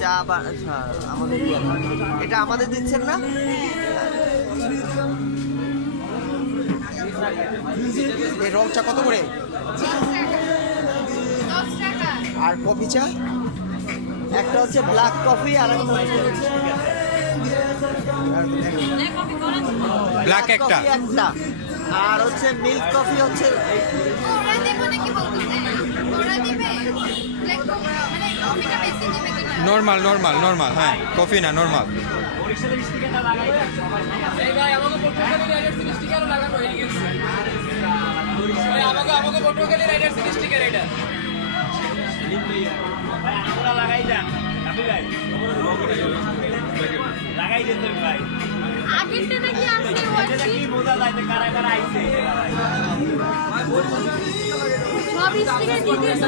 চা আমাদের এটা আমাদের দিচ্ছেন না? এই রং চা কত করে? আর কফি চা? একটা হচ্ছে ব্ল্যাক কফি আর একটা হচ্ছে ব্ল্যাক একটা আর হচ্ছে মিল্ক কফি হচ্ছে নর্মাল নর্মাল নর্মাল, হ্যাঁ কফি না নর্মাল। আগেরটা নাকি আছে সব স্টিকার দিয়ে দিয়েছে।